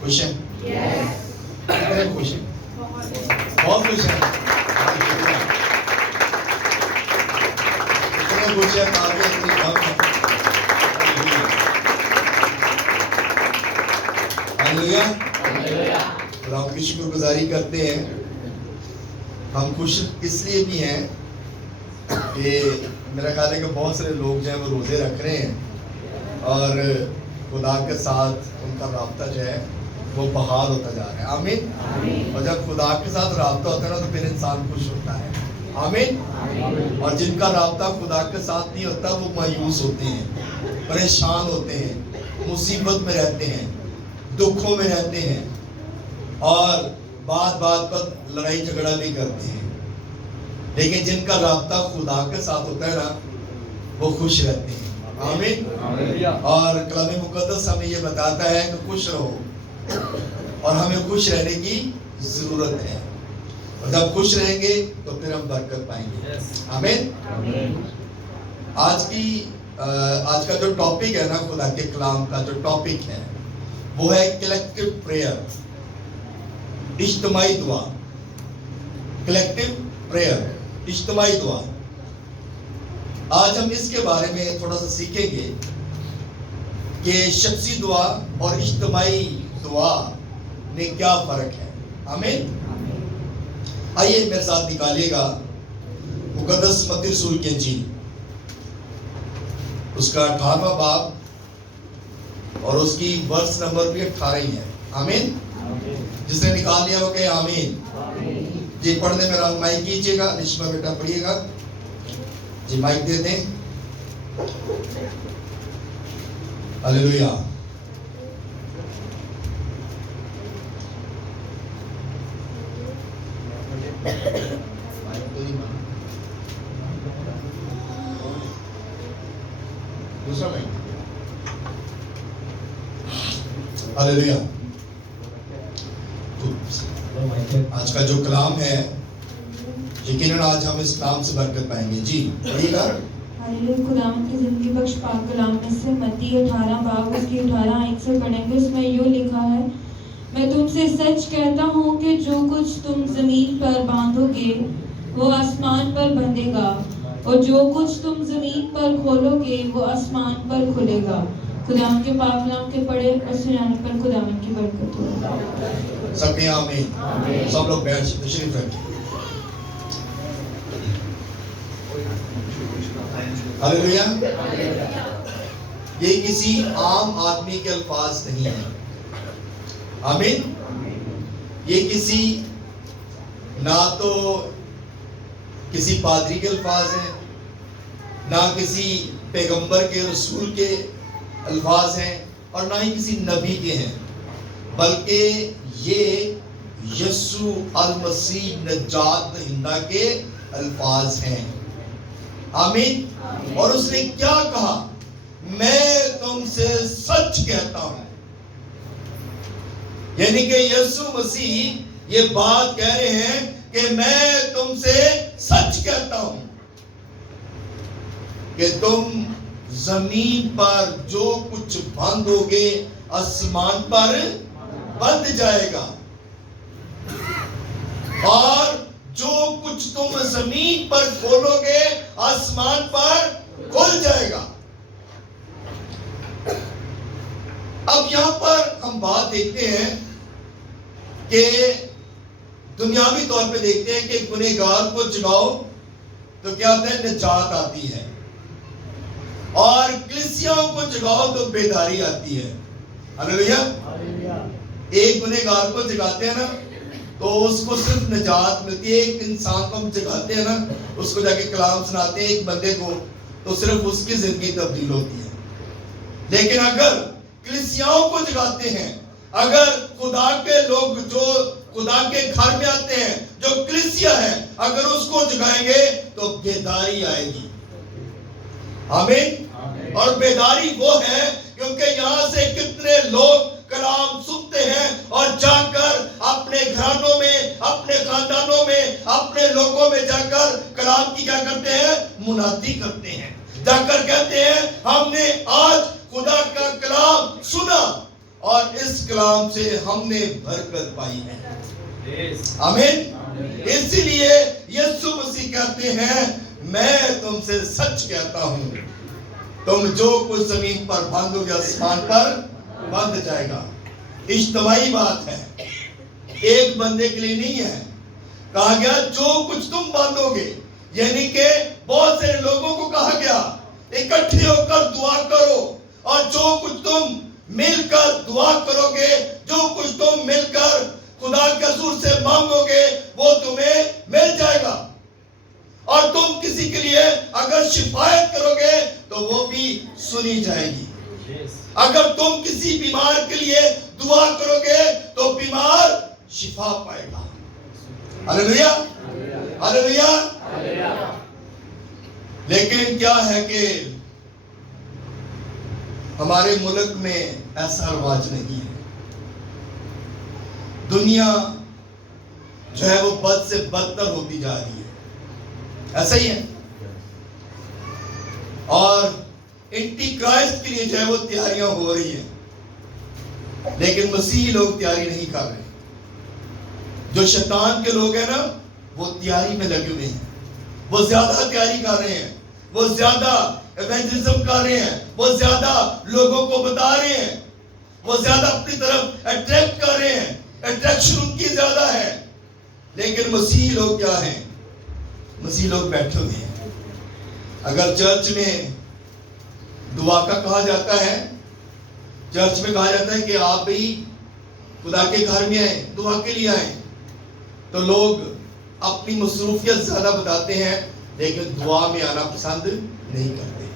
خوش ہیں؟ کتنے خوش ہیں؟ بہت خوش ہیں؟ کتنے خوش ہیں؟ تاکہ اتنی کم ہے؟ ہاللیلویہ۔ اور ہم کی شکر گزاری کرتے ہیں۔ ہم خوش اس لیے بھی ہیں کہ میرا خیال ہے کہ بہت سارے لوگ جو ہیں وہ روزے رکھ رہے ہیں اور خدا کے ساتھ ان کا رابطہ جو ہے وہ بحال ہوتا جا رہا ہے۔ آمین۔ اور جب خدا کے ساتھ رابطہ ہوتا ہے نا تو پھر انسان خوش ہوتا ہے۔ آمین۔ اور جن کا رابطہ خدا کے ساتھ نہیں ہوتا وہ مایوس ہوتے ہیں، پریشان ہوتے ہیں، مصیبت میں رہتے ہیں، دکھوں میں رہتے ہیں اور بات بات پر لڑائی جھگڑا بھی کرتے ہیں۔ لیکن جن کا رابطہ خدا کے ساتھ ہوتا ہے نا وہ خوش رہتے ہیں۔ آمین۔ اور کلام مقدس ہمیں یہ بتاتا ہے کہ خوش رہو، اور ہمیں خوش رہنے کی ضرورت ہے، اور جب خوش رہیں گے تو پھر ہم برکت پائیں گے۔ آمین۔ آج کا جو ٹاپک ہے نا خدا کے کلام کا جو ٹاپک ہے وہ ہے کلیکٹیو پریئر، اجتماعی دعا۔ کلیکٹیو پریئر، اجتماعی دعا۔ آج ہم اس کے بارے میں تھوڑا سا سیکھیں گے کہ شخصی دعا اور اجتماعی دعا میں کیا فرق ہے۔ آمین۔ آئیے میرے ساتھ نکالیے گا مقدس متی رسول کی انجیل، اس کا 18واں باب اور اس کی ورس نمبر بھی 18 ہی ہے۔ آمین۔ جس نے نکال لیا وہ کہے آمین۔ جی پڑھنے میں رہنمائی کیجیے گا، نشمہ بیٹا پڑھیے گا جی، مائک دے دیں۔ ہاللیلویہ۔ دوسرا مائک۔ ہاللیلویہ۔ آج کا جو کلام ہے یقیناً آج ہم اس کلام سے برکت پائیں گے۔ جی پڑھیے گا۔ خداوند کی زندگی بخش پاک کلام میں سے متی 18 باب اس کی 18 آیت سے پڑھیں گے۔ اس میں یوں لکھا ہے، میں تم سے سچ کہتا ہوں کہ جو کچھ تم زمین پر باندھو گے وہ آسمان پر بندھے گا، اور جو کچھ تم زمین پر کھولو گے وہ آسمان پر کھلے گا۔ خداوند کے پاک کلام کے پڑھے اور سنانے پر خداوند کی برکت ہو۔ سب کے آمین۔ سب لوگ بیٹھ جائیں، تشریف رکھیں۔ ہاللیلویہ۔ یہ کسی عام آدمی کے الفاظ نہیں ہیں۔ آمین۔ یہ کسی نہ تو کسی پادری کے الفاظ ہیں، نہ کسی پیغمبر کے رسول کے الفاظ ہیں، اور نہ ہی کسی نبی کے ہیں، بلکہ یہ یسوع المسیح نجات دہندہ کے الفاظ ہیں۔ آمین۔ اور اس نے کیا کہا؟ میں تم سے سچ کہتا ہوں۔ یعنی کہ یسوع مسیح یہ بات کہہ رہے ہیں کہ میں تم سے سچ کہتا ہوں کہ تم زمین پر جو کچھ باندھو گے آسمان پر بندھ جائے گا، اور جو کچھ تم زمین پر کھولو گے آسمان پر کھل جائے گا۔ اب یہاں پر ہم بات دیکھتے ہیں کہ دنیاوی طور پہ دیکھتے ہیں کہ گنہگار کو جگاؤ تو کیا ہوتا ہے؟ نجات آتی ہے، اور کلیسیاؤں کو جگاؤ تو بیداری آتی ہے۔ ہاللیلویہ۔ ایک گنہگار کو جگاتے ہیں نا تو اس کو صرف نجات ملتی ہے۔ ایک انسان کو ہم جگاتے ہیں نا، اس کو جا کے کلام سناتے ہیں ایک بندے کو، تو صرف اس کی زندگی تبدیل ہوتی ہے۔ لیکن اگر کلیسیاؤں کو جگاتے ہیں، اگر خدا کے لوگ جو خدا کے گھر میں آتے ہیں، جو کلیسیا ہے، اگر اس کو جگائیں گے تو بیداری آئے گی۔ آمین۔ اور بیداری وہ ہے کیونکہ یہاں سے کتنے لوگ کلام سنتے ہیں اور جا کر اپنے گھرانوں میں، اپنے خاندانوں میں، اپنے لوگوں میں جا کر کلام کی کیا کرتے ہیں؟ منادی کرتے ہیں، جا کر کہتے ہیں ہم نے آج خدا کا کلام سنا इस कलाम से हमने बरकत पाई है। आमीन। इसलिए यीशु मसीह कहते हैं, मैं तुमसे सच कहता हूं, तुम जो कुछ जमीन पर बांधोगे आसमान पर बांध जाएगा। इज्तिमाई बात है, एक बंदे के लिए नहीं है। कहा गया जो कुछ तुम बांधोगे, यानी कि बहुत सारे लोगों को कहा गया इकट्ठे होकर दुआ करो, और जो कुछ तुम मिलकर दुआ करोगे, जो कुछ तुम मिलकर खुदा के हुजूर से मांगोगे, वो तुम्हें मिल जाएगा। और तुम किसी के लिए अगर शिफायत करोगे तो वो भी सुनी जाएगी। अगर तुम किसी बीमार के लिए दुआ करोगे तो बीमार शिफा पाएगा। Hallelujah, hallelujah. लेकिन क्या है कि हमारे मुल्क में ऐसा रिवाज नहीं है। दुनिया जो है वो बद से बदतर होती जा रही है, ऐसा ही है। और एंटी क्राइस्ट के लिए जो है वो तैयारियां हो रही है, लेकिन मसीही लोग तैयारी नहीं कर रहे। जो शैतान के लोग हैं ना, वो तैयारी में लगे हुए हैं, वो ज्यादा तैयारी कर रहे हैं, वो ज्यादा इवेंजलिज्म कर रहे हैं, वो ज्यादा लोगों को बता रहे हैं, वो ज्यादा अपनी तरफ अट्रैक्ट कर रहे हैं, अट्रैक्शन उनकी ज्यादा है। लेकिन मसीही लोग क्या हैं? मसीही लोग बैठे हुए हैं। अगर चर्च में दुआ का कहा जाता है, चर्च में कहा जाता है कि आप भी खुदा के घर में आए, दुआ के लिए आए, तो लोग अपनी मसरूफियत ज्यादा बताते हैं, लेकिन दुआ में आना पसंद नहीं करते।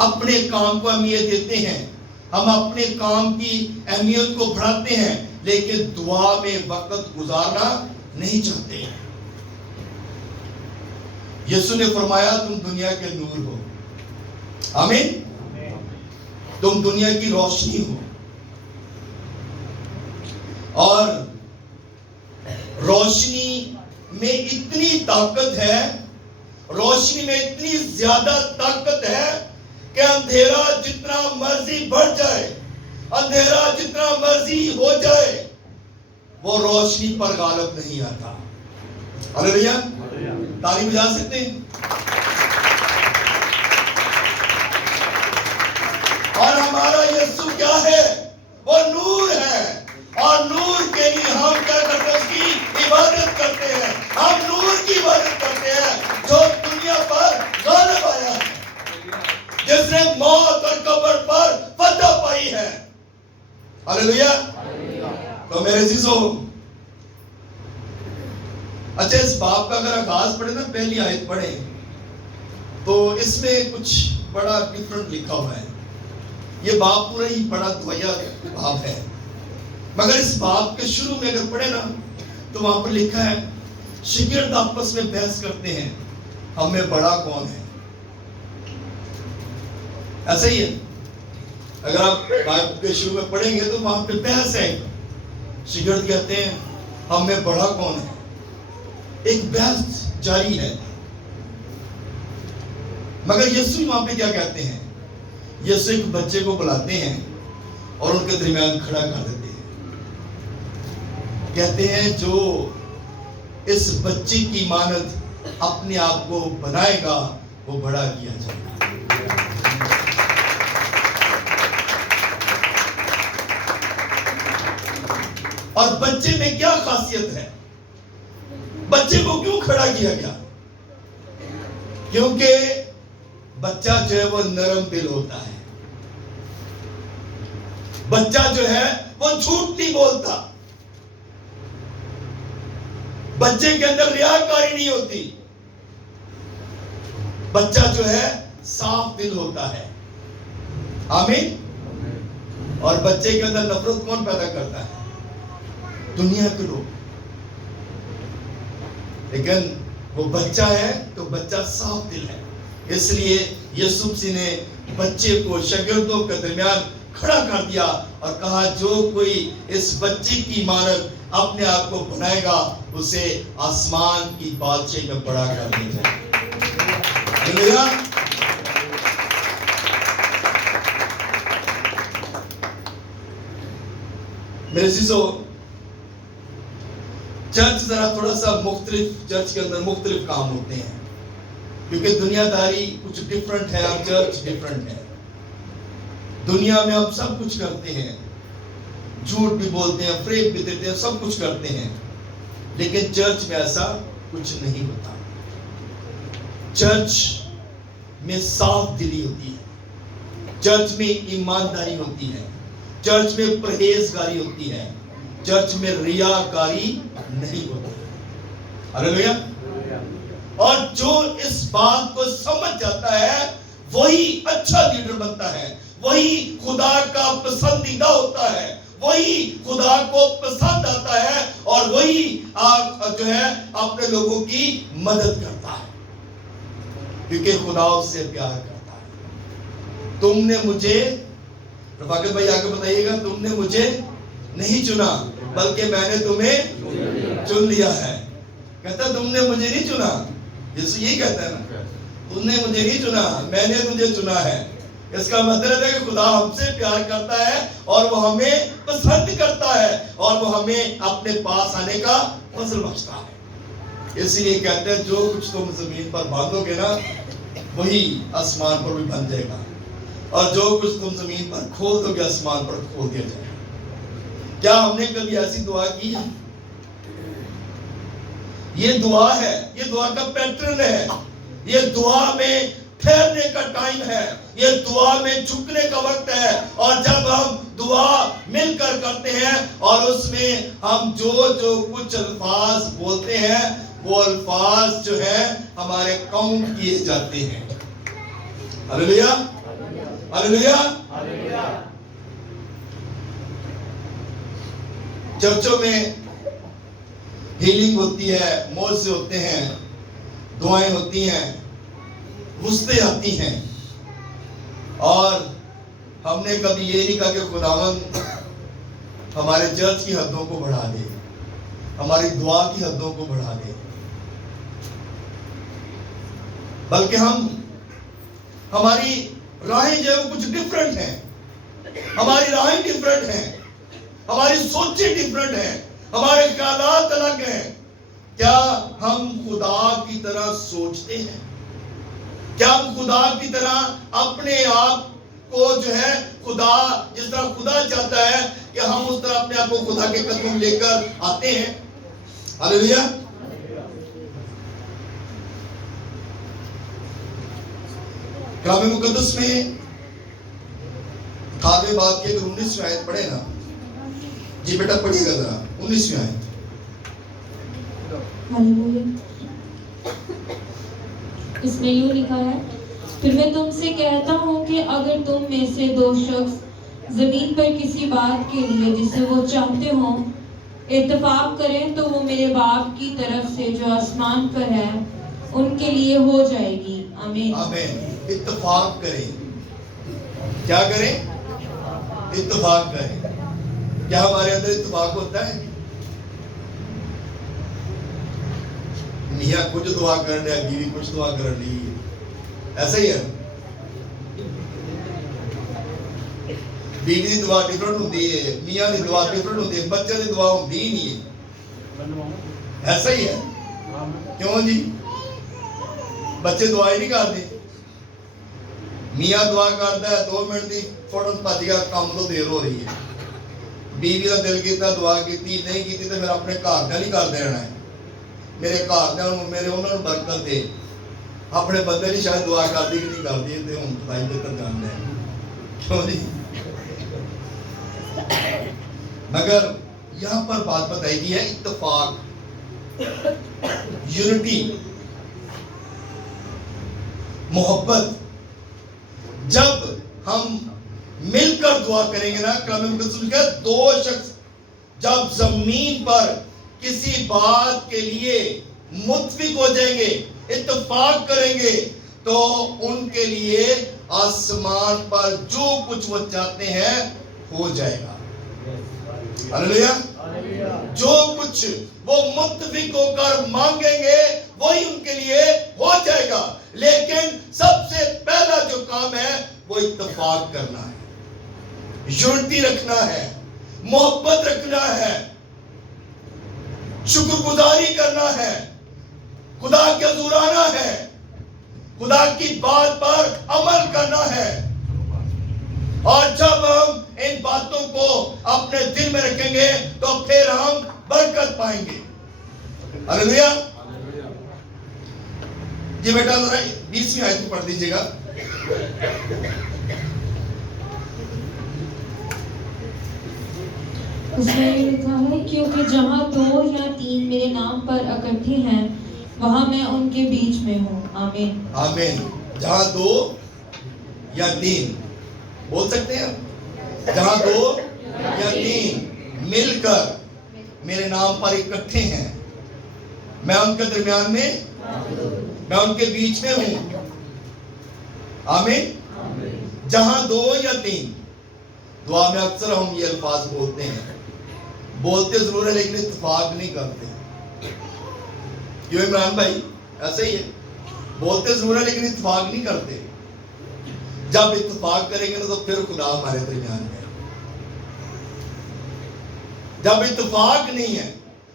अपने काम को अहमियत देते हैं, हम अपने काम की अहमियत को बढ़ाते हैं, लेकिन दुआ में वक्त गुजारना नहीं चाहते हैं। यीशु ने फरमाया, तुम दुनिया के नूर हो। आमीन। तुम दुनिया की रोशनी हो, और रोशनी में इतनी ताकत है, रोशनी में इतनी ज्यादा ताकत है कि अंधेरा जितना मर्जी बढ़ जाए, अंधेरा जितना मर्जी हो जाए, वो रोशनी पर गालिब नहीं आता। हालेलुया, ताली बजा सकते हैं। और हमारा यीशु क्या है? वो नूर है, और नूर के लिए हम क्या करते हैं? उसकी इबादत करते हैं। हम नूर की इबादत करते हैं जो दुनिया पर गालिब आया है, जिसने मौत और कब्र पर फतह पाई है। हालेलुया। तो मेरे अजीजों, अच्छा, इस बाप का अगर आगाज पढ़े ना, पहली आयत पढ़े, तो इसमें कुछ बड़ा डिफरेंट लिखा हुआ है। ये बाप पूरा ही बड़ा दुआया बाप है, मगर इस बाप के शुरू में अगर पढ़े ना, तो वहां पर लिखा है, शिगिर्द आपस में बहस करते हैं, हम में बड़ा कौन है। ऐसा ही है। अगर आप बाइबल के शुरू में पढ़ेंगे तो वहां पे बहस है। शिगिर्द कहते हैं, हम में बड़ा कौन है। एक बहस जारी है। मगर यीशु वहां पे क्या कहते हैं? यीशु एक बच्चे को बुलाते हैं और उनके दरमियान खड़ा कर देते हैं। कहते हैं, जो इस बच्चे की मानद अपने आप को बनाएगा, वो बड़ा किया जाएगा। और बच्चे में क्या खासियत है? बच्चे को क्यों खड़ा किया गया? क्योंकि बच्चा जो है वो नरम दिल होता है। बच्चा जो है वो झूठ नहीं बोलता। बच्चे के अंदर रियाकारी नहीं होती। बच्चा जो है साफ दिल होता है। आमीन। और बच्चे के अंदर नफरत कौन पैदा करता है? दुनिया के लोग। लेकिन वो बच्चा है तो बच्चा साफ दिल है। इसलिए यीशु मसीह ने बच्चे को शागिर्दों के दरमियान खड़ा कर दिया और कहा, जो कोई इस बच्चे की मानद अपने आप को बनाएगा, उसे आसमान की बादशाही में बड़ा कर दिया जाएगा। میرے عزیزو، چرچ ذرا تھوڑا سا مختلف، چرچ کے اندر مختلف کام ہوتے ہیں، کیونکہ دنیا داری کچھ ڈیفرنٹ ہے اور چرچ ڈیفرنٹ ہے۔ دنیا میں ہم سب کچھ کرتے ہیں، جھوٹ بھی بولتے ہیں، فریب بھی دیتے ہیں، سب کچھ کرتے ہیں، لیکن چرچ میں ایسا کچھ نہیں ہوتا۔ چرچ میں صاف دلی ہوتی ہے، چرچ میں ایمانداری ہوتی ہے، چرچ میں پرہیزگاری ہوتی ہے، چرچ میں ریاکاری نہیں ہوتی۔ ہاللیلویا۔ اور جو اس بات کو سمجھ جاتا ہے وہی اچھا لیڈر بنتا ہے، وہی خدا کا پسندیدہ ہوتا ہے، وہی خدا کو پسند آتا ہے، اور وہی جو ہے اپنے لوگوں کی مدد کرتا ہے، کیونکہ خدا اس سے پیار کرتا ہے۔ تم نے مجھے، رفاقت بھائی آگے بتائیے گا، تم نے مجھے نہیں چنا بلکہ میں نے تمہیں چن لیا ہے۔ کہتا تم نے مجھے نہیں چنا، یسوع یہی کہتا ہے نا، تم نے مجھے نہیں چنا، میں نے تجھے چنا ہے۔ اس کا مطلب ہے کہ خدا ہم سے پیار کرتا ہے اور وہ ہمیں پسند کرتا ہے اور وہ ہمیں اپنے پاس آنے کا فضل بخشتا ہے۔ اسی لیے کہتے ہیں جو کچھ تم زمین پر باندھو گے نا وہی آسمان پر بھی بندھ جائے گا، اور جو کچھ تم زمین پر کھول دو گے آسمان پر کھول دیا جائے گا۔ کیا ہم نے کبھی ایسی دعا کی ہے؟ یہ دعا ہے، یہ دعا کا پیٹرن ہے، یہ دعا میں ٹھہرنے کا ٹائم ہے، یہ دعا میں جھکنے کا وقت ہے، اور جب ہم دعا مل کر کرتے ہیں اور اس میں ہم جو کچھ الفاظ بولتے ہیں وہ الفاظ جو ہیں ہمارے کاؤنٹ کیے جاتے ہیں۔ ہاللیلویا، ہاللیلویا۔ چرچوں میں ہیلنگ ہوتی ہے، موعظے ہوتے ہیں، دعائیں ہوتی ہیں، وسطیں آتی ہیں، اور ہم نے کبھی یہ نہیں کہا کہ خداوند ہمارے چرچ کی حدوں کو بڑھا دے، ہماری دعا کی حدوں کو بڑھا دے، بلکہ ہماری راہیں جو ہے وہ کچھ ڈیفرنٹ ہیں، ہماری راہیں ڈیفرنٹ ہیں، ہماری سوچیں ڈیفرنٹ ہیں، ہمارے خیالات الگ ہیں۔ کیا ہم خدا کی طرح سوچتے ہیں؟ کیا ہم خدا کی طرح اپنے آپ کو جو ہے خدا، جس طرح خدا چاہتا ہے کہ ہم اس طرح اپنے آپ کو خدا کے قدموں میں لے کر آتے ہیں؟ ہاللیلویا۔ کلام مقدس میں 18ویں باب کی اگر 19ویں آیت پڑھے نا، جی بیٹا پڑھیے گا ذرا 19ویں آیت۔ ہاللیلویا۔ اس میں یوں لکھا ہے، پھر میں تم سے کہتا ہوں کہ اگر تم میں سے دو شخص زمین پر کسی بات کے لیے جسے وہ چاہتے ہوں اتفاق کریں تو وہ میرے باپ کی طرف سے جو آسمان پر ہے ان کے لیے ہو جائے گی۔ آمین۔ آمین۔ اتفاق کریں، کیا کریں؟ اتفاق کریں۔ کیا ہمارے اندر اتفاق ہوتا ہے؟ میاں کچھ دعا کر رہے ہیں، بیوی کچھ دعا کر رہی ہے، ایسا ہی ہے۔ بیوی کی دعا ڈیفرنٹ ہوتی ہے، میاں کی دعا ڈیفرنٹ ہوتی ہے، بچے کی دعا ہوتی ہی نہیں ہے، ایسا ہی ہے۔ کیوں جی؟ بچے دعا ہی نہیں کرتے، میاں دعا کرتا ہے 2 منٹ دی فوراً بھج گیا، کام تو دیر ہو رہی ہے۔ بیوی کا دل کیتا دعا کیتی نہیں کیتی تو پھر اپنے گھر کا نہیں کرتے رہنا ہے، میرے گھر دے میرے انہوں نے برکت دے، اپنے بندے نہیں شاید دعا کرتی کہ نہیں کرتی تے ہن خدائی بہتر جاندا ہے۔ کیوں جی؟ مگر یہاں پر بات بتائی گئی ہے اتفاق، یونٹی، محبت۔ جب ہم مل کر دعا کریں گے نا، کلام مقدس میں کہا 2 شخص جب زمین پر کسی بات کے لیے متفق ہو جائیں گے، اتفاق کریں گے، تو ان کے لیے آسمان پر جو کچھ وہ چاہتے ہیں ہو جائے گا۔ ہاللیلویا۔ جو کچھ وہ متفق ہو کر مانگیں گے وہی ان کے لیے ہو جائے گا، لیکن سب سے پہلا جو کام ہے وہ اتفاق کرنا ہے، یونٹی رکھنا ہے، محبت رکھنا ہے, شکر گزاری کرنا ہے, خدا کے حضور آنا ہے, خدا کی بات پر عمل کرنا ہے. اور جب ہم ان باتوں کو اپنے دل میں رکھیں گے تو پھر ہم برکت پائیں گے. ہلیلویا. جی بیٹا ذرا 20ویں آیت کو پڑھ دیجیے گا. اس میں یہ لکھا ہے کیونکہ جہاں 2 یا 3 میرے نام پر اکٹھے ہیں وہاں میں ان کے بیچ میں ہوں. آمین. آمین. جہاں 2 یا 3 بول سکتے ہیں, جہاں 2 یا 3 مل کر میرے نام پر اکٹھے ہیں میں ان کے درمیان میں, میں ان کے بیچ میں ہوں. آمین. جہاں 2 یا 3. دعا میں اکثر ہم یہ الفاظ بولتے ہیں, بولتے ضرور ہے لیکن اتفاق نہیں کرتے. کیوں عمران بھائی؟ ایسا ہی ہے, بولتے ضرور ہے لیکن اتفاق نہیں کرتے. جب اتفاق کریں گے نا تو پھر خدا ہمارے درمیان ہے. جب اتفاق نہیں ہے,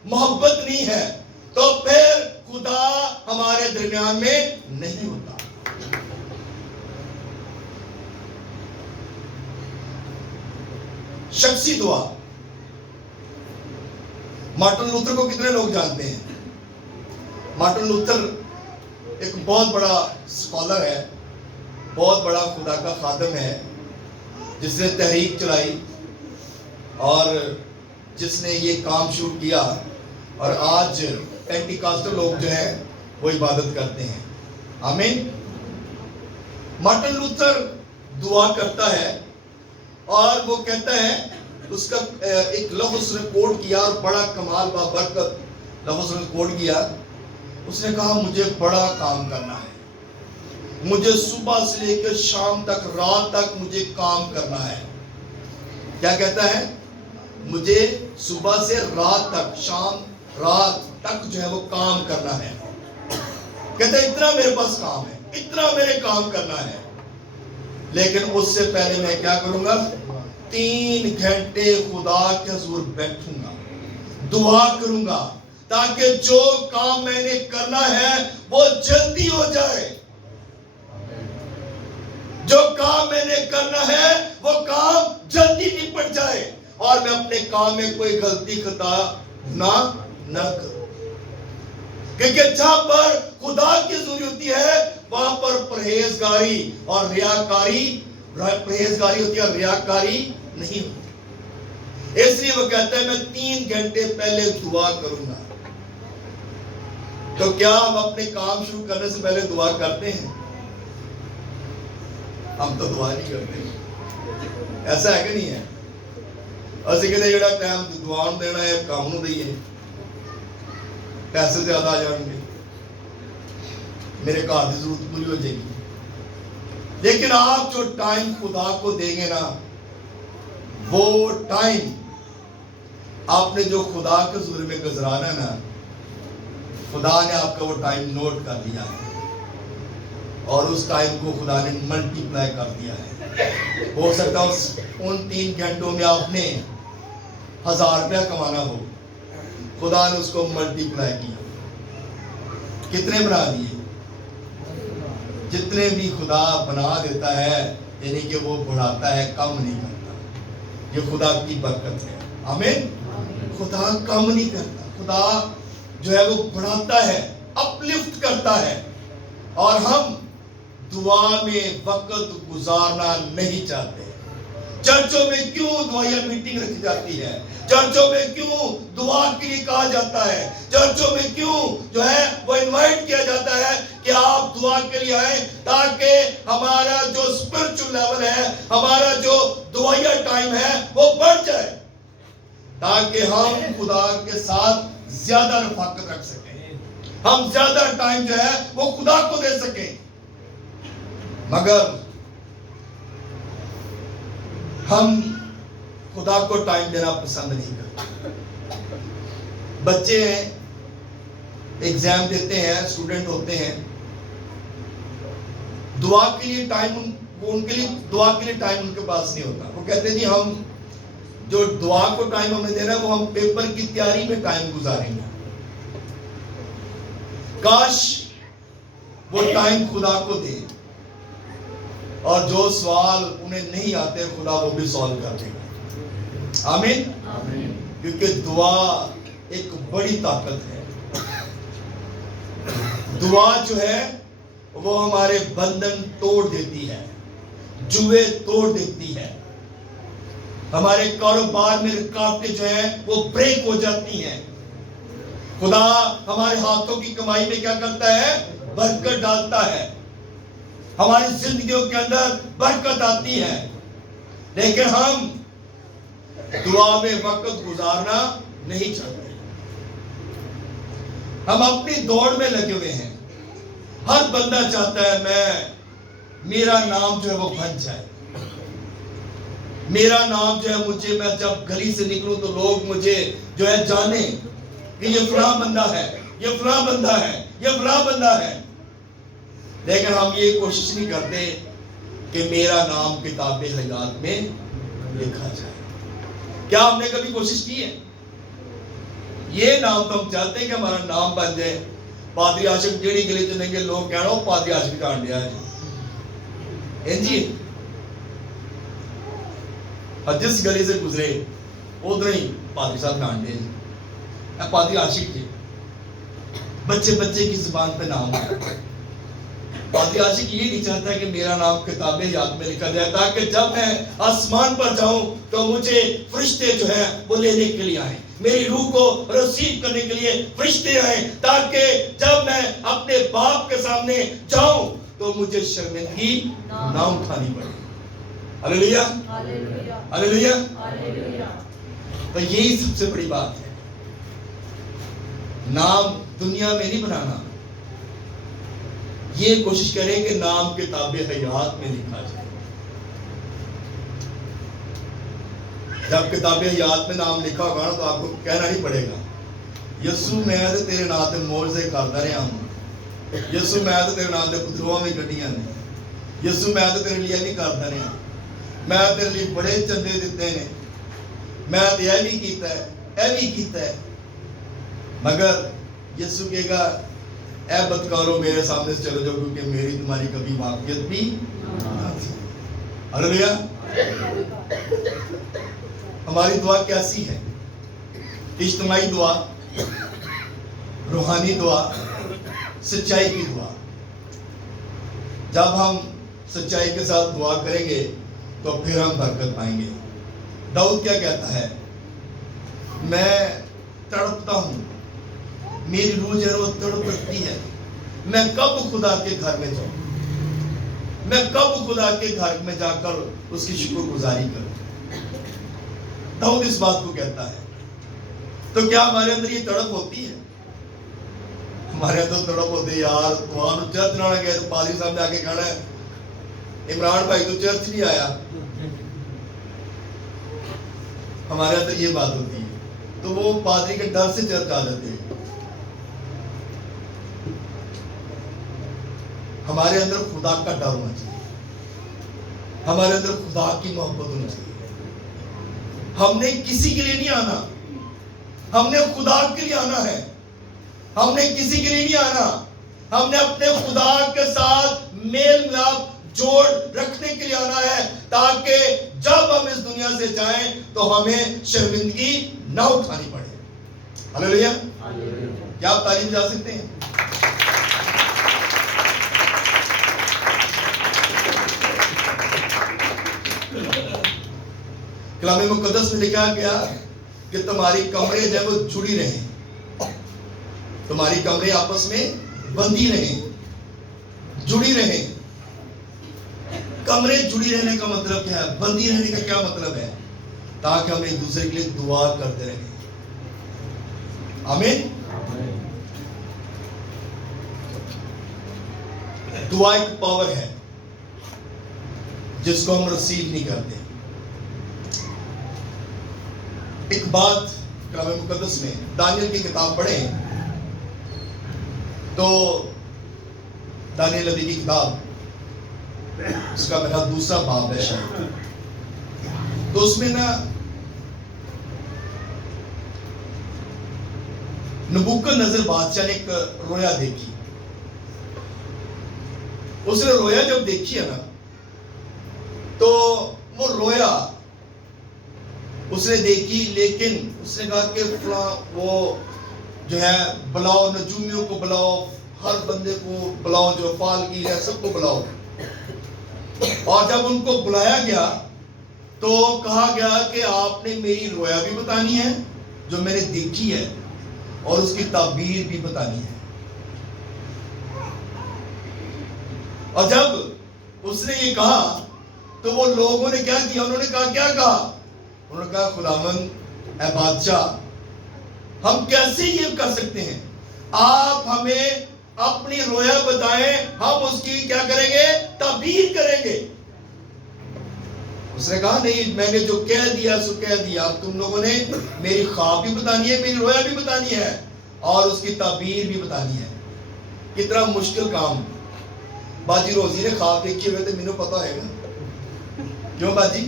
محبت نہیں ہے, تو پھر خدا ہمارے درمیان میں نہیں ہوتا. شخصی دعا. مارٹن لوتھر کو کتنے لوگ جانتے ہیں؟ مارٹن لوتھر ایک بہت بڑا اسکالر ہے, بہت بڑا خدا کا خادم ہے, جس نے تحریک چلائی اور جس نے یہ کام شروع کیا, اور آج پینٹیکاسٹل لوگ جو ہیں وہ عبادت کرتے ہیں. آمین. مارٹن لوتھر دعا کرتا ہے اور وہ کہتا ہے, اس کا ایک لفظ اس نے کوٹ کیا اور بڑا کمال بابرکت لفظ نے کوٹ کیا. اس نے کہا مجھے بڑا کام کرنا ہے, مجھے صبح سے لے کر شام تک, رات تک مجھے کام کرنا ہے. کیا کہتا ہے؟ مجھے صبح سے رات تک, شام رات تک جو ہے وہ کام کرنا ہے. کہتا ہے اتنا میرے پاس کام ہے, اتنا میرے کام کرنا ہے, لیکن اس سے پہلے میں کیا کروں گا؟ 3 گھنٹے خدا کے حضور بیٹھوں گا, دعا کروں گا, تاکہ جو کام میں نے کرنا ہے وہ جلدی ہو جائے. جو کام میں نے کرنا ہے وہ کام جلدی نپٹ جائے, اور میں اپنے کام میں کوئی غلطی خطا نہ کروں. کیونکہ جہاں پر خدا کی ضرورت ہوتی ہے وہاں پر پرہیزگاری اور ریاکاری ہوتی ہے, اور ریاکاری نہیں ہوتی. اس لیے وہ کہتا ہے میں 3 گھنٹے پہلے دعا کروں گا. تو کیا ہم اپنے کام شروع کرنے سے پہلے دعا کرتے ہیں؟ ہم تو دعا نہیں کرتے. ایسا ہے کہ نہیں ہے؟ اسی کہتے جڑا ٹائم دعا دینا ہے کام نو دئیے, پیسے زیادہ آ جائیں گے, میرے گھر کی ضرورت پوری ہو جائے گی. لیکن آپ جو ٹائم خدا کو دیں گے نا, وہ ٹائم آپ نے جو خدا کے حضور میں گزرانا نا, خدا نے آپ کا وہ ٹائم نوٹ کر لیا ہے, اور اس ٹائم کو خدا نے ملٹی پلائی کر دیا ہے. ہو سکتا ہے ان 3 گھنٹوں میں آپ نے 1000 روپیہ کمانا ہو, خدا نے اس کو ملٹی پلائی کیا. کتنے بنا دیے؟ جتنے بھی خدا بنا دیتا ہے, یعنی کہ وہ بڑھاتا ہے, کم نہیں کرتا. یہ خدا کی برکت ہے. آمین. خدا کم نہیں کرتا, خدا جو ہے وہ بڑھاتا ہے, اپلفٹ کرتا ہے. اور ہم دعا میں وقت گزارنا نہیں چاہتے. چرچوں میں کیوں دعائیہ میٹنگ رکھی جاتی ہے؟ چرچوں میں کیوں دعا کے لیے کہا جاتا ہے؟ چرچوں میں کیوں جو ہے وہ انوائٹ کیا جاتا ہے کہ آپ دعا کے لیے آئیں, تاکہ ہمارا جو اسپرچل لیول ہے, ہمارا جو دعائیہ ٹائم ہے وہ بڑھ جائے, تاکہ ہم خدا کے ساتھ زیادہ رفاقت رکھ سکیں, ہم زیادہ ٹائم جو ہے وہ خدا کو دے سکیں. مگر ہم خدا کو ٹائم دینا پسند نہیں کرتے. بچے ہیں, ایگزام دیتے ہیں, اسٹوڈنٹ ہوتے ہیں, دعا کے لیے ٹائم ان کے لیے ٹائم ان کے پاس نہیں ہوتا. وہ کہتے ہیں جی ہم जो दुआ को टाइम हमें देना है वो हम पेपर की तैयारी में टाइम गुजारेंगे। काश वो टाइम खुदा को दे और जो सवाल उन्हें नहीं आते खुदा वो भी सॉल्व कर देगा। आमीन। क्योंकि दुआ एक बड़ी ताकत है। दुआ जो है वो हमारे बंधन तोड़ देती है, जुए तोड़ देती है, हमारे कारोबार में रुकावटें जो है वो ब्रेक हो जाती हैं। खुदा हमारे हाथों की कमाई में क्या करता है? बरकत डालता है, हमारी जिंदगियों के अंदर बरकत आती है। लेकिन हम दुआ में वक्त गुजारना नहीं चाहते। हम अपनी दौड़ में लगे हुए हैं। हर बंदा चाहता है मेरा नाम जो है वो बन जाए, मेरा नाम जो है मुझे, मैं जब गली से निकलूं तो लोग मुझे जो है जाने कि ये फलां बंदा है, ये फलां बंदा है, ये फलां बंदा है। लेकिन हम ये कोशिश नहीं करते कि मेरा नाम किताबे हयात में लिखा जाए। क्या हमने कभी कोशिश की है? ये नाम तो हम चाहते हैं कि हमारा नाम बन जाए। पादरी आशिक जेड़ी गली चलेंगे लोग कहना वो पादरी आशिक कांड दिया है जी। और जिस गली से गुजरे उधर ही पादरी साहब कांड दिए, पादरी आशिक के बच्चे बच्चे की जुबान पे नाम है। पादरी आशिक ये नहीं चाहता कि मेरा नाम किताबे याद में लिखा जाए ताकि जब मैं आसमान पर जाऊं तो मुझे फरिश्ते जो है वो लेने के लिए आए, मेरी रूह को रिसीव करने के लिए फरिश्ते आए, ताकि जब मैं अपने बाप के सामने जाऊं तो मुझे शर्मिंदगी ना उठानी पड़े। Hallelujah, hallelujah, hallelujah. तो यही सबसे बड़ी बात है। नाम दुनिया में नहीं बनाना, ये कोशिश करें कि नाम किताबे हयात में लिखा जाए। जब किताबे हयात में नाम लिखा होगा ना तो आपको कहना नहीं पड़ेगा यसू मैं तो तेरे नाम ते मोज़े करदा रहा हूं, यसू मैं तो तेरे नाम ते पुत्रों में गड्डियां ने, यसू मैं तो तेरे लिए नहीं करदा रहा, मैं तेरे लिए बड़े चंदे दिते ने, मैं तो यह भी कीता है, यह भी कीता है। मगर यसू कहेगा ऐ बदकारों मेरे सामने से चले जाओ क्योंकि मेरी तुम्हारी कभी वाकियत भी ना थी। हालेलुया। हमारी दुआ कैसी है? इज्तिमाई दुआ, रूहानी दुआ, सच्चाई की दुआ। जब हम सच्चाई के साथ दुआ करेंगे तो फिर हम बरकत पाएंगे। दाऊद क्या कहता है? मैं तड़पता हूं, मेरी रूह जो है वो तड़पती है, मैं कब खुदा के घर में जाऊं, मैं कब खुदा के घर में जाकर उसकी शुक्रगुजारी करूं। दाऊद इस बात को कहता है। तो क्या हमारे अंदर ये तड़प होती है? हमारे अंदर तड़प होती है यार तुहानू चर्च ना गए तो पादरी साहब ने आके कहना है इमरान भाई तो चर्च नहीं आया। हमारे अंदर ये बात होती है तो वो पादरी के डर से चर्च आ जाते हैं। हमारे अंदर खुदा का डर होना चाहिए, हमारे अंदर खुदा की मोहब्बत होनी चाहिए। हमने किसी के लिए नहीं आना, हमने खुदा के लिए आना है। हमने किसी के लिए नहीं आना, हमने अपने खुदा के साथ मेल मिलाप जोड़ रखने के लिए आना है ताकि जब हम इस दुनिया से जाएं तो हमें शर्मिंदगी ना उठानी पड़े। हालेलुया। क्या आप तारीफ जा सकते हैं? कलाम मुकद्दस में लिखा गया कि तुम्हारी कमरे जो है वो जुड़ी रहे, तुम्हारी कमरे आपस में बंधी रहे, जुड़ी रहे। कमरे जुड़ी रहने का मतलब क्या है? बंधी रहने का क्या मतलब है? ताकि हम एक दूसरे के लिए दुआ करते रहें। आमीन। दुआ एक पावर है जिसको हम रिसीव नहीं करते। एक बात कलाम मुकद्दस में दानियल की किताब पढ़ें तो दानियल नबी की किताब उसका मेरा दूसरा बाब है शायद, तो उसमें ना नबूकदनेस्सर बादशाह ने एक रोया देखी। उसने रोया जब देखी है ना, तो वो रोया उसने देखी, लेकिन उसने कहा कि फलां वो जो है बुलाओ, नजूमियों को बुलाओ, हर बंदे को बुलाओ, जो फालगी है सबको बुलाओ। और जब उनको बुलाया गया तो कहा गया कि आपने मेरी रोया भी बतानी है जो मैंने देखी है, और उसकी ताबीर भी बतानी है। और जब उसने ये कहा तो वो लोगों ने क्या किया, उन्होंने कहा, क्या कहा? उन्होंने कहा, खुदावंद ए बादशाह, हम कैसे ये कर सकते हैं, आप हमें अपनी रोया बताएं, हम उसकी क्या करेंगे, ताबीर करेंगे। उसने कहा, नहीं, मैंने जो कह दिया सो कह दिया, अब तुम लोगों ने मेरी ख्वाब भी बतानी है, मेरी रोया भी बतानी है, और उसकी ताबीर भी बतानी है। कितना मुश्किल काम। बाजी रोजी ने ख्वाब देखी हुए तो मैंने पता है ना, क्यों बाजी?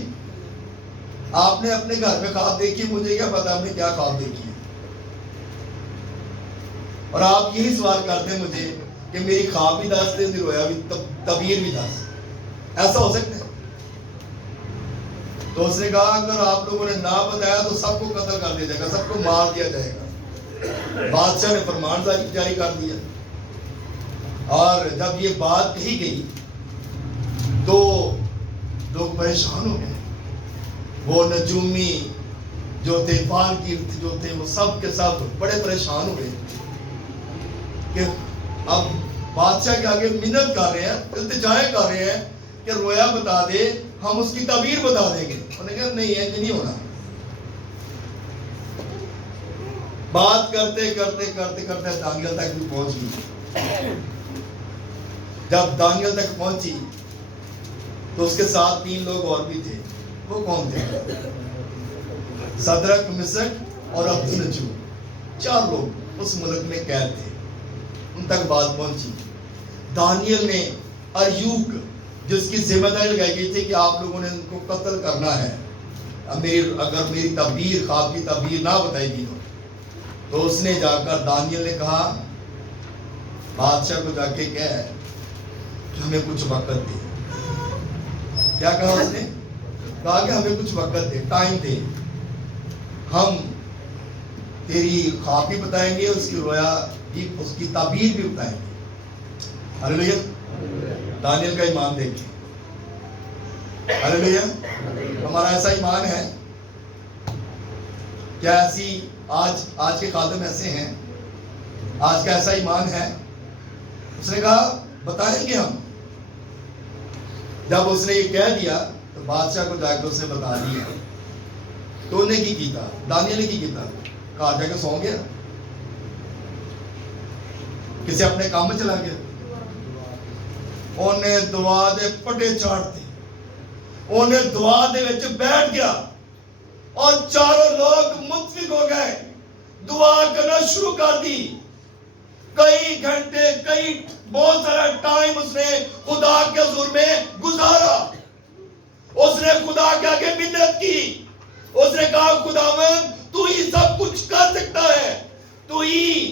आपने अपने घर में ख्वाब देखी, मुझे क्या पता आपने क्या ख्वाब देखी है। और आप यही सवाल करते हैं मुझे कि मेरी ख्वाब भी दस दे, मेरी रोया भी, ताबीर भी दस। ऐसा हो सकता है? तो उसने कहा, अगर आप लोगों ने ना बताया तो सबको कत्ल कर दिया जाएगा, सबको मार दिया जाएगा। बादशाह ने फरमान जारी कर दिया। और जब ये बात कही गई तो लोग परेशान हो गए। वो नजूमी जो थे, फालगीर जो थे, वो सब के सब बड़े परेशान हुए कि अब बादशाह के आगे मिन्नत कर रहे हैं, इल्तिजाएं कर रहे हैं कि रोया बता दे, हम उसकी ताबीर बता देंगे। उन्होंने कहा, नहीं, ये नहीं होना। बात करते करते करते करते दानियल तक भी पहुंच गई। जब दानियल तक पहुंची तो उसके साथ 3 लोग और भी थे। वो कौन थे? सदरक, मिशक और अबदुन्नगो, 4 लोग उस मुल्क में कैद थे। उन तक बात पहुंची। दानियल ने अय्यूब, जिसकी जिम्मेदारी लगाई गई थी कि आप लोगों ने उनको कत्ल करना है, अगर मेरी ताबीर, ख्वाब की ताबीर ना बताएगी तो उसने जाकर, दानियल ने कहा बादशाह को जाके कह कि हमें कुछ वक्त दे। क्या कहा उसने? कहा कि हमें कुछ वक्त दे, टाइम दे, हम तेरी ख्वाब भी बताएंगे, उसकी रोया भी, उसकी ताबीर भी बताएंगे। हालेलुया। दानियल का ईमान देखिए। हालेलुया। हमारा ऐसा ईमान है क्या? ऐसी आज के खादम ऐसे हैं, आज का ऐसा ईमान है? उसने कहा बताएंगे हम। जब उसने ये कह दिया तो बादशाह को जाकर उसने बता दिया। तो उन्हें की कीता, दानियल ने की कीता, कहा जाके सौ गया, किसी अपने काम में चला गया। उन्हें दुआ दे पटे चाड़ते, उन्हें दुआ दे विच बैठ गया और चारों लोग मुतफिक हो गए, दुआ करना शुरू कर दी। कई घंटे, बहुत सारा टाइम उसने खुदा के हुजूर में गुजारा। उसने खुदा के आगे मिन्नत की। उसने कहा, खुदावंद तू ही सब कुछ कर सकता है, तू ही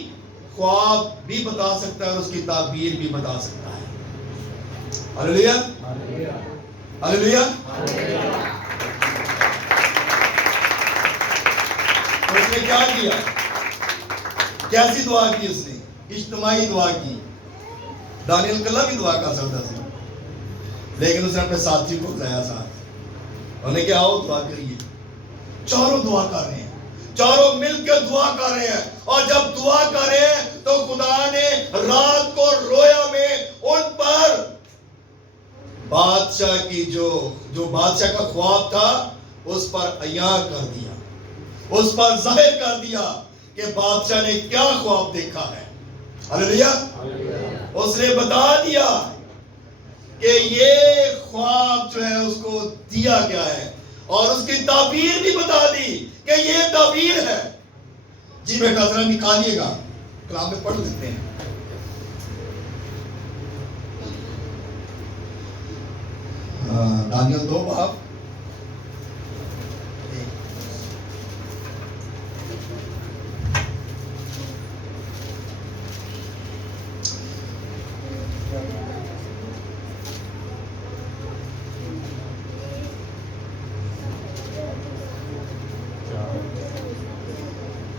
ख्वाब भी बता सकता है और उसकी ताबीर भी बता सकता है। Hallelujah, hallelujah. उसने क्या किया? कैसी दुआ की उसने? इज्तिमाई दुआ की। दानियल कल्ला भी दुआ कर सकता था, लेकिन उसने अपने साथी को बुलाया साथ। उन्हें क्या, आओ दुआ करिए। चारों दुआ कर रहे हैं, चारों मिलकर दुआ कर रहे हैं। और जब दुआ कर रहे हैं तो खुदा ने रात को रोया में उन पर बादशाह की जो बादशाह का ख्वाब था उस पर अयां कर दिया, उस पर जाहिर कर दिया कि बादशाह ने क्या ख्वाब देखा है। हालेलुया। उसने बता दिया कि ये ख्वाब जो है उसको दिया गया है, और उसकी ताबीर भी बता दी कि ये ताबीर है। जी बेटा जरा निकालिएगा, कलाम में पढ़ लेते हैं। दानियल 2 बाब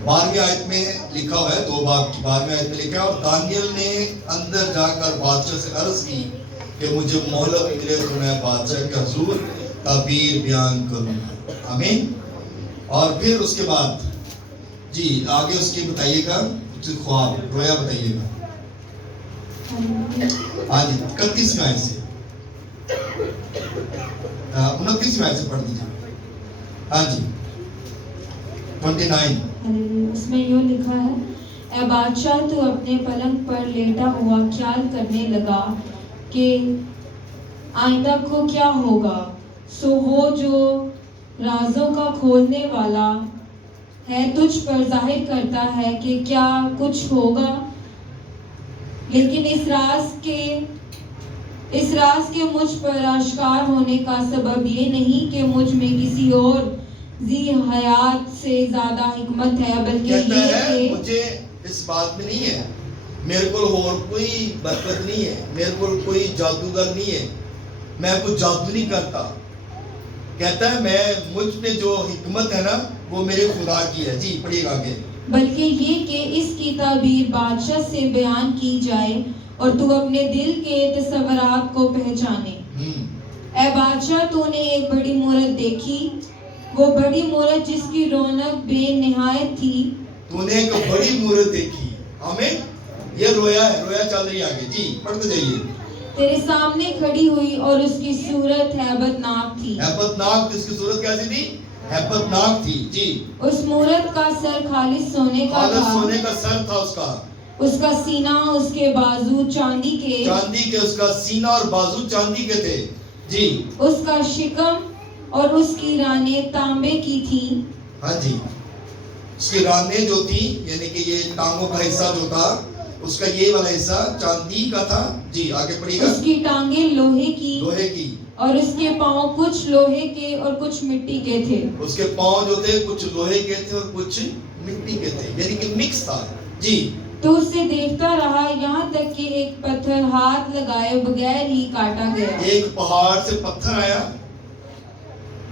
12वीं आयत में लिखा हुआ है, 2 बाब की 12वीं आयत में लिखा है, और दानियल ने अंदर जाकर बादशाह से अर्ज की कि मुझे मोहलत मिले तो मैं बादशाह के हुजूर ताबीर बयान करूंगा। आमीन। और फिर उसके बाद जी आगे उसकी बताइएगा, कुछ ख्वाब रोया बताइएगा। हाँ जी, 31वें आयत से 29वें आयत से पढ़ दीजिए। हाँ जी 29। उसमें यूँ लिखा है, ए बादशाह तू अपने पलंग पर लेटा हुआ ख्याल करने लगा कि आइंदा को क्या होगा। सो वो जो राजों का खोलने वाला है तुझ पर जाहिर करता है कि क्या कुछ होगा, लेकिन इस राज के मुझ पर आश्कार होने का सबब ये नहीं कि मुझ में किसी और जी हयात से ज्यादा हिकमत है, बल्कि कहता ये है कि मुझे इस बात में नहीं है, मेरे को और कोई बरकत नहीं है, मेरे को कोई जादूगर नहीं है, मैं कुछ जादू नहीं करता। कहता है मैं मुझ पे जो हिकमत है ना वो मेरे खुदा की है। जी पढ़िएगा आगे। बल्कि ये कि इसकी ताबीर बादशाह से बयान की जाए और तू अपने दिल के तसव्वुरात को पहचाने। ए बादशाह तूने एक बड़ी मूरत देखी, वो बड़ी मूरत जिसकी रौनक बेनिहायत थी। तूने एक बड़ी मूरत देखी। आमीन। ये रोया है, रोया चल रही है आगे। जी पढ़ते जाइए। तेरे सामने खड़ी हुई और उसकी सूरत हैबतनाक थी। हैबतनाक थी, उसकी सूरत कैसी थी? हैबतनाक थी। जी उस मूरत का सर खालिस सोने का खालिस था, सोने का सर था उसका, उसका सीना उसके बाजू चांदी के उसका सीना और बाजू चांदी के थे। जी उसका शिकम और उसकी रानें तांबे की थी। हाँ जी, उसकी रानें जो थी यानी कि ये टांगों का हिस्सा जो था उसका ये वाला हिस्सा चांदी का था। जी आगे पढ़िएगा। उसकी टांगे लोहे की और उसके पांव कुछ लोहे के और कुछ मिट्टी के थे। उसके पांव जो थे कुछ लोहे के थे और कुछ मिट्टी के थे, यानी कि मिक्स था। जी तो उसे देखता रहा यहाँ तक कि एक पत्थर हाथ लगाए बगैर ही काटा गया। एक पहाड़ से पत्थर आया,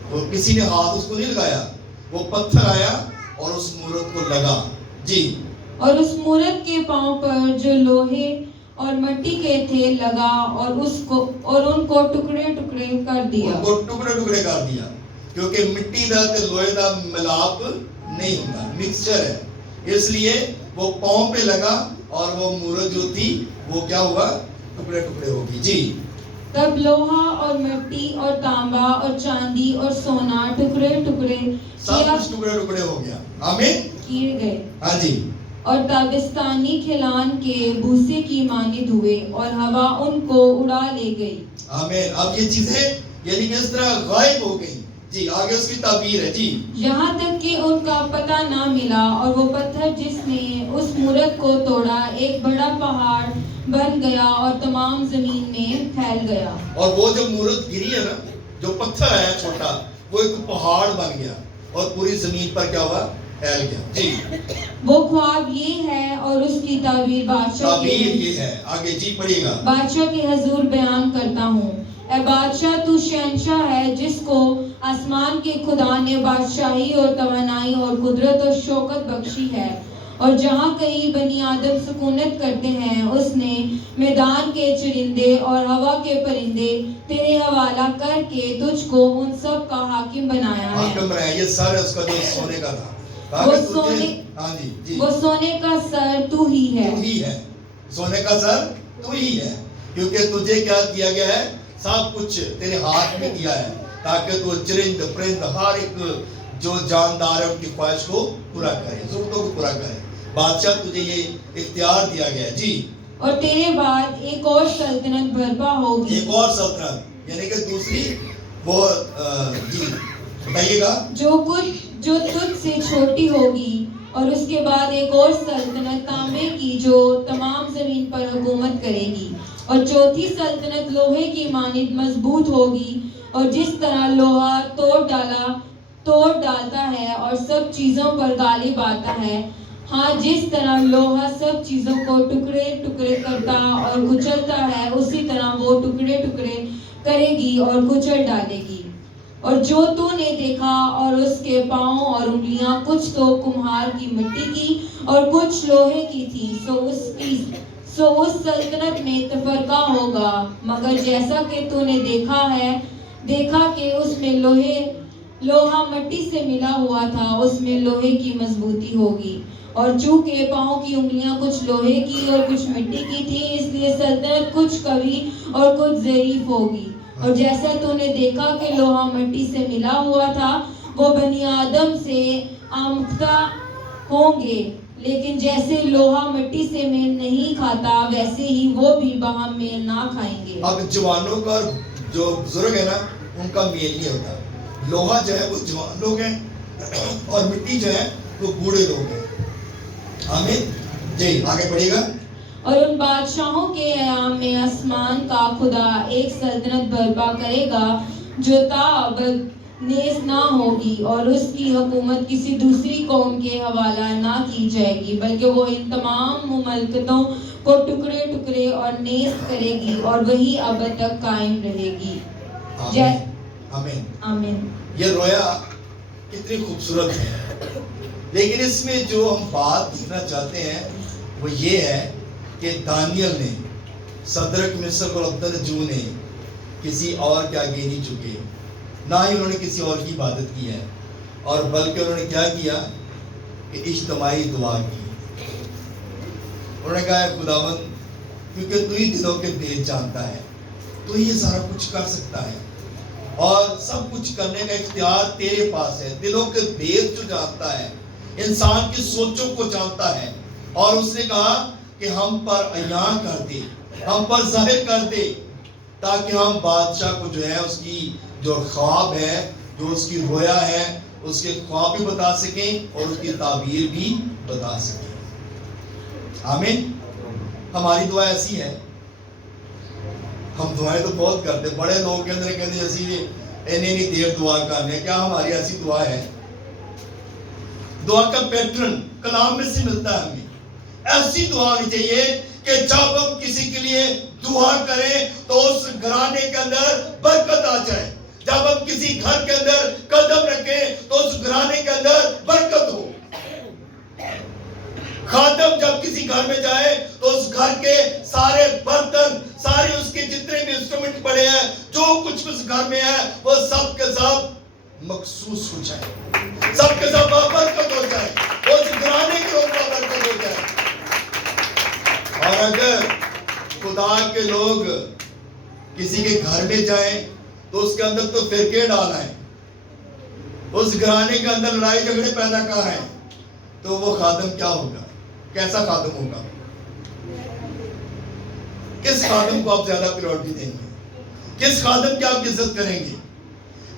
तो किसी ने हाथ उसको नहीं लगाया, वो पत्थर आया और उस मूरत को लगा। जी और उस मूरत के पांव पर जो लोहे और मिट्टी के थे लगा और उनको टुकड़े टुकड़े कर दिया। क्योंकि मिट्टी दा ते लोहे दा मिलाप नहीं होता, मिक्सचर है, इसलिए वो पांव पे लगा और वो मूरत जो थी वो क्या हुआ, टुकड़े टुकड़े हो गई। जी तब लोहा और मिट्टी और तांबा और चांदी और सोना टुकड़े टुकड़े सब कुछ टुकड़े टुकड़े हो गया। आमीन किए गए। हाँ जी। और ताबिस्तानी खिलान के भूसे की मानिद हुए और हवा उनको उड़ा ले गई। आमीन। अब ये चीजें यानी कि इस तरह गायब हो गई। जी आगे उसकी ताबीर है। जी यहाँ तक कि उनका पता ना मिला और वो पत्थर जिसने उस मूरत को तोड़ा एक बड़ा पहाड़ बन गया और तमाम जमीन में फैल गया। और वो जो मूरत गिरी है ना, जो पत्थर आया छोटा, वो एक पहाड़ बन गया और पूरी जमीन पर क्या हुआ, फैल गया। जी वो ख्वाब ये है और उसकी ताबीर ताबीर ये है। आगे जी पढ़िएगा। बादशाह के हुजूर बयान करता हूँ। ए बादशाह तू शहंशाह है जिसको आसमान के खुदा ने बादशाही और तवानाई और कुदरत और शौकत बख्शी है, और जहाँ कहीं बनी आदम सुकूनत करते हैं उसने मैदान के चरिंदे और हवा के परिंदे तेरे हवाला करके तुझको उन सब का हाकिम बनाया है। ये सर उसका जो सोने का था, वो सोने हाँ जी जी वो सोने का सर तू ही है। सोने का सर तू ही है, क्योंकि तुझे क्या दिया गया है, सब कुछ तेरे हाथ में दिया है ताकि तू चरिंद परिंद हर एक जो जानदार है उनकी ख्वाहिश को पूरा करे, जरूरतों को पूरा करे। बादशाह तुझे ये इख्तियार दिया गया है। जी और तेरे बाद एक और सल्तनत बर्पा होगी। एक और सल्तनत यानी कि दूसरी वो जी बताइएगा। जो तुझ से छोटी होगी, और उसके बाद एक और सल्तनत तांबे की जो तमाम जमीन पर हुकूमत करेगी, और चौथी सल्तनत लोहे की मानिद मजबूत होगी, और जिस तरह लोहा तोड़ डालता है और सब चीजों पर गालिब आता है, हाँ जिस तरह लोहा सब चीजों को टुकड़े टुकड़े करता और कुचलता है, उसी तरह वो टुकड़े टुकड़े करेगी और कुचल डालेगी। اور جو تو نے دیکھا اور اس کے پاؤں اور انگلیاں کچھ تو کمہار کی مٹی کی اور کچھ لوہے کی تھی، سو اس سلطنت میں تفرقہ ہوگا، مگر جیسا کہ تو نے دیکھا کہ اس میں لوہا مٹی سے ملا ہوا تھا، اس میں لوہے کی مضبوطی ہوگی، اور چونکہ پاؤں کی انگلیاں کچھ لوہے کی اور کچھ مٹی کی تھی، اس لیے سلطنت کچھ قوی اور کچھ ضعیف ہوگی۔ اور جیسا تو نے دیکھا کہ لوہا مٹی سے ملا ہوا تھا، وہ بنی آدم سے آمیختہ ہوں گے، لیکن جیسے لوہا مٹی سے میل نہیں کھاتا، ویسے ہی وہ بھی باہم میل نہ کھائیں گے۔ اب جوانوں کا جو بزرگ ہے نا، ان کا میل نہیں ہوتا۔ لوہا جو ہے وہ جوان لوگ ہیں اور مٹی جو ہے وہ بوڑھے لوگ ہیں۔ آمین جی، آگے پڑھیے گا۔ اور ان بادشاہوں کے ایام میں آسمان کا خدا ایک سلطنت برپا کرے گا جو تاابد نیز نہ ہوگی، اور اس کی حکومت کسی دوسری قوم کے حوالہ نہ کی جائے گی، بلکہ وہ ان تمام مملکتوں کو ٹکڑے ٹکڑے اور نیست کرے گی، اور وہی ابد تک قائم رہے گی۔ آمین۔ آمین۔ یہ رویا کتنی خوبصورت ہے، لیکن اس میں جو ہم بات دیکھنا چاہتے ہیں وہ یہ ہے کہ دانیل نے، صدرک مصر اور عبدالجو نے کسی اور کے آگے نہیں جھکے، نہ ہی انہوں نے کسی اور کی عبادت کی ہے، اور بلکہ انہوں نے کیا کیا کہ اجتماعی دعا کی۔ انہوں نے کہا ہے خداوند، کیونکہ تو ہی دلوں کے بھید جانتا ہے، تو ہی یہ سارا کچھ کر سکتا ہے، اور سب کچھ کرنے کا اختیار تیرے پاس ہے۔ دلوں کے بھید جو جانتا ہے، انسان کی سوچوں کو جانتا ہے، اور اس نے کہا کہ ہم پر عیاں کر دے، ہم پر ظاہر کر دے، تاکہ ہم بادشاہ کو جو ہے اس کی جو خواب ہے، جو اس کی رویا ہے، اس کے خواب بھی بتا سکیں اور اس کی تعبیر بھی بتا سکیں۔ آمین۔ ہماری دعا ایسی ہے، ہم دعائیں تو بہت کرتے، بڑے لوگ کے اندر کہتے ہیں جیسے نہیں دیر دعا کرنے، کیا ہماری ایسی دعا ہے؟ دعا کا پیٹرن کلام میں سے ملتا ہے ہمیں۔ ایسی دعا ہونی چاہیے کہ جب ہم کسی کے لیے دعا کریں تو اس گھرانے کے اندر برکت آ جائے، جب ہم کسی گھر کے اندر قدم رکھیں تو اس گھرانے کے اندر برکت ہو۔ خادم جب کسی گھر میں جائے تو اس گھر کے سارے برتن، سارے اس کے جتنے بھی انسٹرومنٹ پڑے ہیں، جو کچھ اس گھر میں ہے، وہ سب کے سب مخصوص ہو جائے، سب کے سب برکت ہو جائے، اس گھرانے کے اوپر برکت ہو جائے۔ اور اگر خدا کے لوگ کسی کے گھر میں جائیں تو اس کے اندر تو فرقے ڈالا ہے، اس گھرانے کے اندر لڑائی جھگڑے پیدا کر رہے ہیں، تو وہ خادم کیا ہوگا؟ کیسا خادم ہوگا؟ کس خادم کو آپ زیادہ پریورٹی دیں گے؟ کس خادم کی آپ عزت کریں گے؟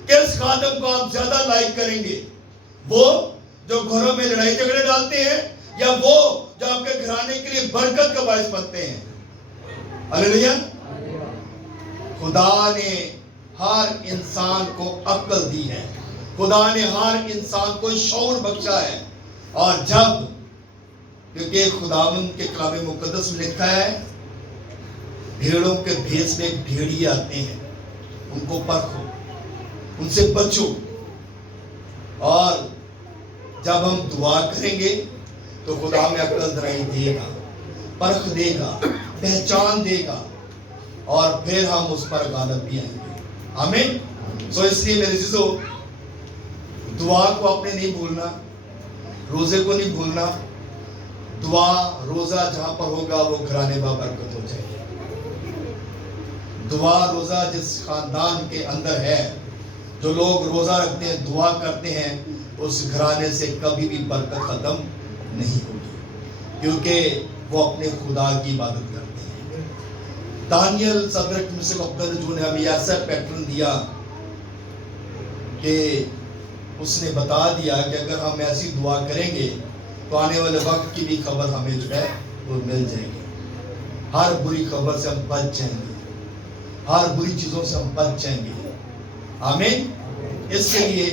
کس خادم کو آپ زیادہ لائک کریں گے؟ وہ جو گھروں میں لڑائی جھگڑے ڈالتے ہیں، یا وہ جو آپ کے گھرانے کے لیے برکت کا باعث بنتے ہیں؟ ہلیلویا۔ خدا نے ہر انسان کو عقل دی ہے، خدا نے ہر انسان کو شعور بخشا ہے، اور جب، کیونکہ خداوند کے کلام مقدس میں لکھا ہے بھیڑوں کے بھیس میں بھیڑیے آتے ہیں، ان کو پرکھو، ان سے بچو، اور جب ہم دعا کریں گے تو خدا ہمیں عقل درائی دے گا، پرکھ دے گا، پہچان دے گا، اور پھر ہم اس پر غالب بھی آئیں گے۔ آمین۔ سو اس لیے میرے عزیزو، دعا کو آپ نے نہیں بھولنا، روزے کو نہیں بھولنا۔ دعا روزہ جہاں پر ہوگا وہ گھرانے با برکت ہو جائے گی۔ دعا روزہ جس خاندان کے اندر ہے، جو لوگ روزہ رکھتے ہیں، دعا کرتے ہیں، اس گھرانے سے کبھی بھی برکت ختم نہیں ہوگی، کیونکہ وہ اپنے خدا کی عبادت کرتے ہیں۔ دانیل، صدرک مصر عبدالجو نے ہمیں ایسا پیٹرن دیا کہ اس نے بتا دیا کہ اگر ہم ایسی دعا کریں گے تو آنے والے وقت کی بھی خبر ہمیں جو ہے وہ مل جائے گی۔ ہر بری خبر سے ہم بچ جائیں گے، ہر بری چیزوں سے ہم بچ جائیں گے۔ آمین۔ اس کے لیے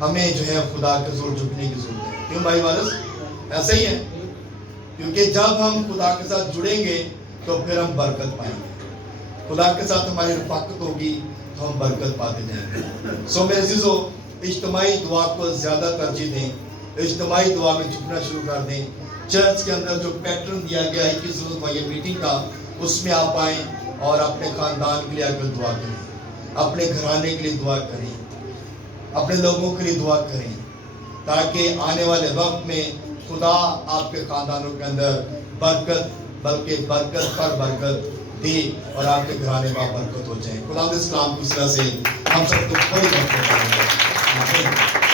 ہمیں جو ہے خدا کے زور جھکنے کی ضرورت ہے۔ کیوں بھائی وارث؟ ایسا ہی ہے، کیونکہ جب ہم خدا کے ساتھ جڑیں گے تو پھر ہم برکت پائیں گے، خدا کے ساتھ ہماری رفاقت ہوگی، تو ہم برکت پاتے جائیں گے. سو میرے عزیزو, اجتماعی دعا کو زیادہ ترجیح دیں, اجتماعی دعا میں جھکنا شروع کر دیں. چرچ کے اندر جو پیٹرن دیا گیا ہے کہ ضرورت ہو یہ میٹنگ کا, اس میں آپ آئیں اور اپنے خاندان کے لیے آ کر دعا کریں, اپنے گھرانے کے لیے دعا کریں, اپنے لوگوں کے لیے دعا کریں, تاکہ آنے والے وقت میں خدا آپ کے خاندانوں کے اندر برکت, بلکہ برکت پر برکت دے اور آپ کے گھرانے میں برکت ہو جائے. خدا کے اس کلام کی وجہ سے ہم سب کو بڑی برکت دے.